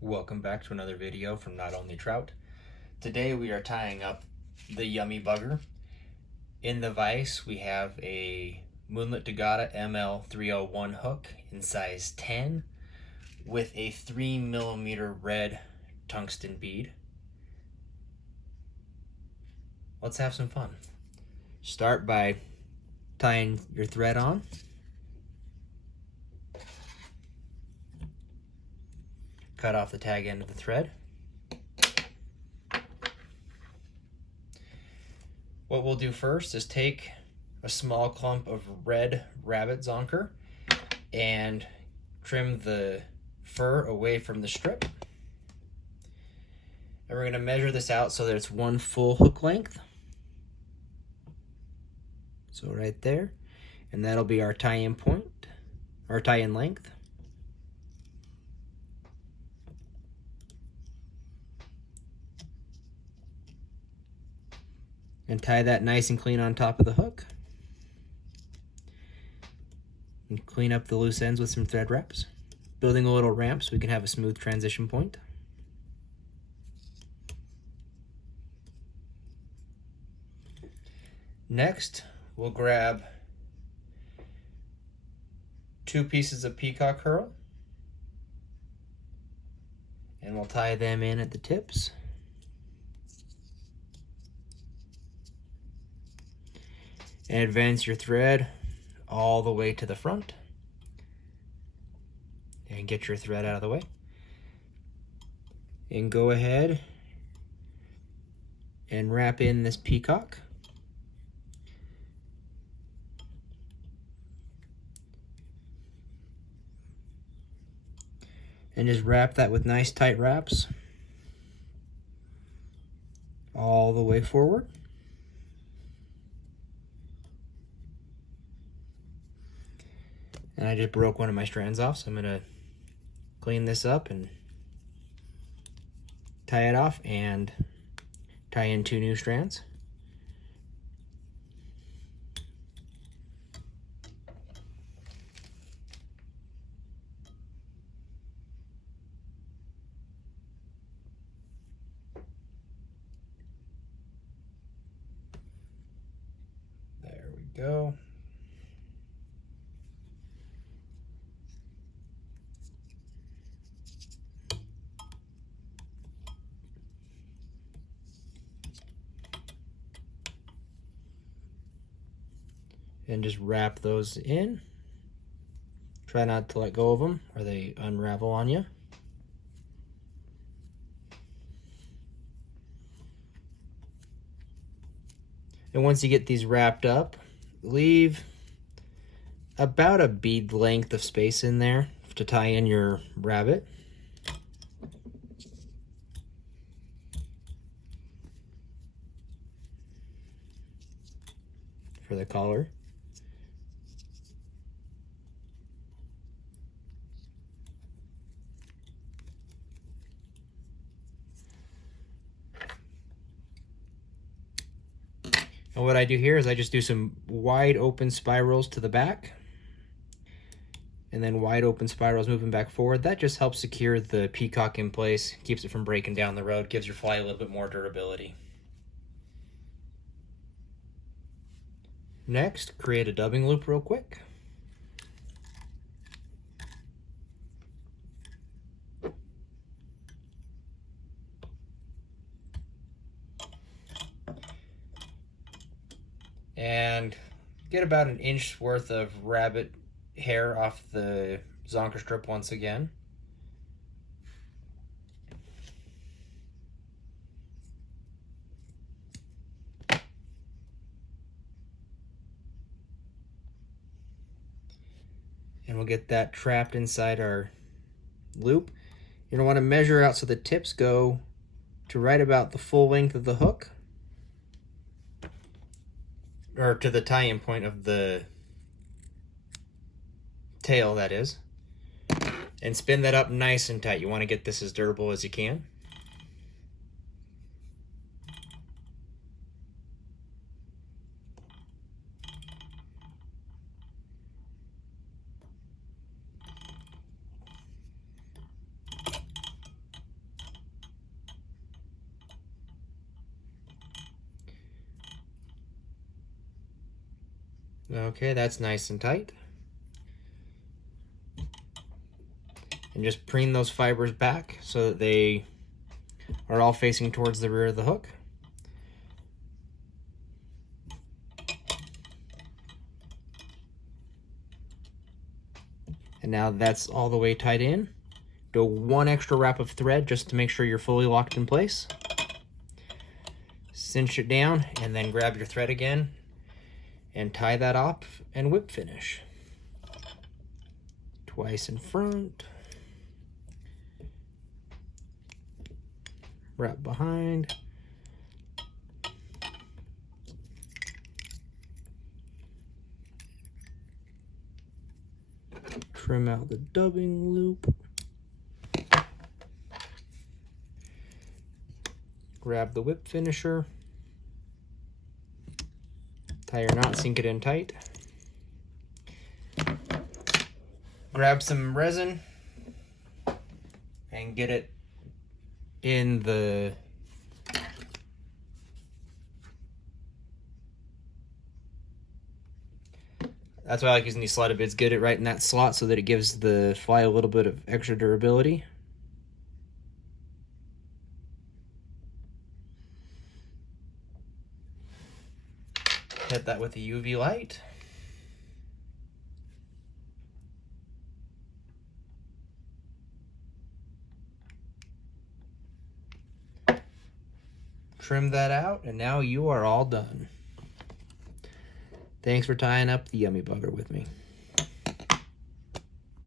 Welcome back to another video from Not Only Trout. Today we are tying up the Yummy Bugger. In the vise we have a Moonlit Degata ML301 hook in size 10 with a 3mm red tungsten bead. Let's have some fun. Start by tying your thread on. Cut off the tag end of the thread. What we'll do first is take a small clump of red rabbit zonker and trim the fur away from the strip. And we're going to measure this out so that it's one full hook length. So right there. And that'll be our tie-in point, or tie-in length. And tie that nice and clean on top of the hook. And clean up the loose ends with some thread wraps. Building a little ramp so we can have a smooth transition point. Next, we'll grab 2 pieces of peacock herl and we'll tie them in at the tips. And advance your thread all the way to the front. And get your thread out of the way. And go ahead and wrap in this peacock. And just wrap that with nice tight wraps all the way forward. And I just broke one of my strands off, so I'm gonna clean this up and tie it off and tie in 2 new strands. There we go. And just wrap those in. Try not to let go of them or they unravel on you. And once you get these wrapped up, leave about a bead length of space in there to tie in your rabbit. For the collar. And what I do here is I just do some wide open spirals to the back and then wide open spirals moving back forward. That just helps secure the peacock in place, keeps it from breaking down the road, gives your fly a little bit more durability. Next, create a dubbing loop real quick. And get about 1 inch worth of rabbit hair off the zonker strip once again. And we'll get that trapped inside our loop. You're gonna want to measure out so the tips go to right about the full length of the hook, or to the tie-in point of the tail, that is. And spin that up nice and tight. You want to get this as durable as you can. Okay, that's nice and tight. And just preen those fibers back so that they are all facing towards the rear of the hook. And now that's all the way tied in. Do one extra wrap of thread just to make sure you're fully locked in place. Cinch it down and then grab your thread again and tie that up and whip finish. Twice in front. Wrap behind. Trim out the dubbing loop. Grab the whip finisher. Tie your knot, sink it in tight. Grab some resin and get it in the that's why I like using these slotted bits. Get it right in that slot so that it gives the fly a little bit of extra durability. Hit that with a UV light. Trim that out, and now you are all done. Thanks for tying up the Yummy Bugger with me.